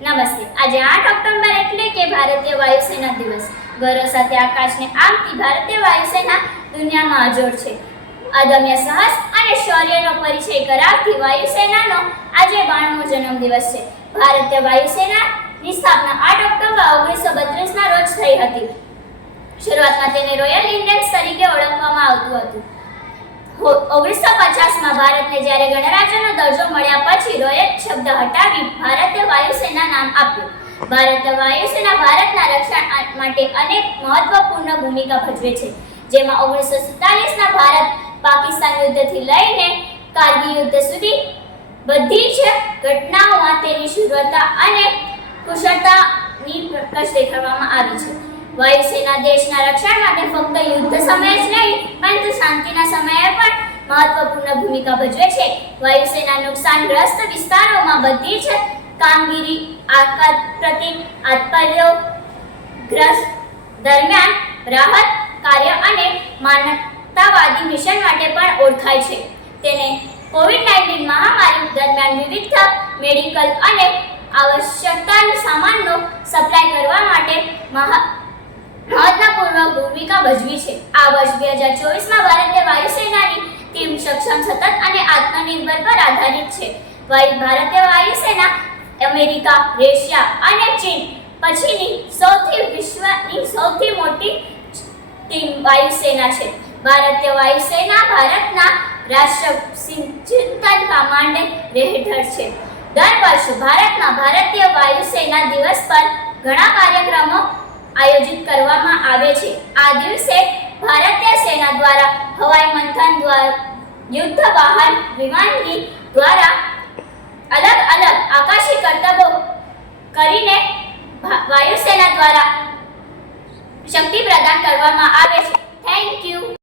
નમસ્તે. આજે 8 ઓક્ટોબર એટલે કે ભારતીય વાયુસેના દિવસ. ગૌરવ સાથે આકાશને આંકતી ભારતીય વાયુસેના દુનિયામાં અજોડ છે. અદમ્ય સાહસ અને શૌર્યનો પરિચય કરાવતી વાયુસેનાનો આજે 92મો જન્મદિવસ છે. ભારતીય વાયુસેનાની સ્થાપના 8 ઓક્ટોબર 1932ના રોજ થઈ હતી. શરૂઆતમાં તેને રોયલ ઇન્ડિયન્સ તરીકે ઓળખવામાં આવતું હતું. 1950માં ભારતને જ્યારે ગણરાજ્યનો દરજ્જો મળ્યા પછી રોયલ શબ્દ હટાવી ભારતીય વાયુસેના નામ આપ્યું. ભારતીય વાયુસેના ભારતના રક્ષણ માટે અનેક મહત્વપૂર્ણ ભૂમિકા ભજવે છે, જેમાં 1947ના ભારત પાકિસ્તાન યુદ્ધથી લઈને કારગિલ યુદ્ધ સુધી બધી જ ઘટનાઓમાં તેની શૂરતા અને કુશળતાની પ્રકાશ દેખાડવામાં આવી છે. વાયુસેના દેશના રક્ષણ માટે ફક્ત યુદ્ધ સમયે જ નહીં પરંતુ શાંતિના સમયે પણ મહત્વપૂર્ણ ભૂમિકા ભજવે છે. વાયુસેના નુકસાનગ્રસ્ત વિસ્તારોમાં બધી જ કામગીરી આપત્તિગ્રસ્ત દરમિયાન રાહત કાર્ય અને માનવતાવાદી મિશન માટે પણ ઓળખાય છે. તેને કોવિડ-19 મહામારી દરમિયાન વિવિધ મેડિકલ અને આવશ્યક સામાનનો સપ્લાય કરવા માટે મહત્વપૂર્ણ ભૂમિકા ભજવી છે. આ વર્ષ 2024માં ભારતીય વાયુસેનાની ટીમ સક્ષમ, સતત અને આત્મનિર્ભર પર આધારિત છે. ભારતીય વાયુસેના અમેરિકા, રશિયા અને ચીન પછીની વિશ્વની સૌથી મોટી ટીમ વાયુસેના છે. ભારતીય વાયુસેના ભારતના રાષ્ટ્રીય કમાન્ડ હેઠળ છે. દર વર્ષે ભારતમાં ભારતીય વાયુસેના દિવસ પર ઘણા કાર્યક્રમો આયોજિત કરવામાં આવે છે. આ દિવસે ભારતીય સેના દ્વારા હવાઈ મંથન દ્વારા યુદ્ધ વાહન વિમાનની દ્વારા અલગ અલગ આકાશી કરતબો કરીને વાયુસેના દ્વારા શક્તિ પ્રદાન કરવામાં આવે છે. Thank you.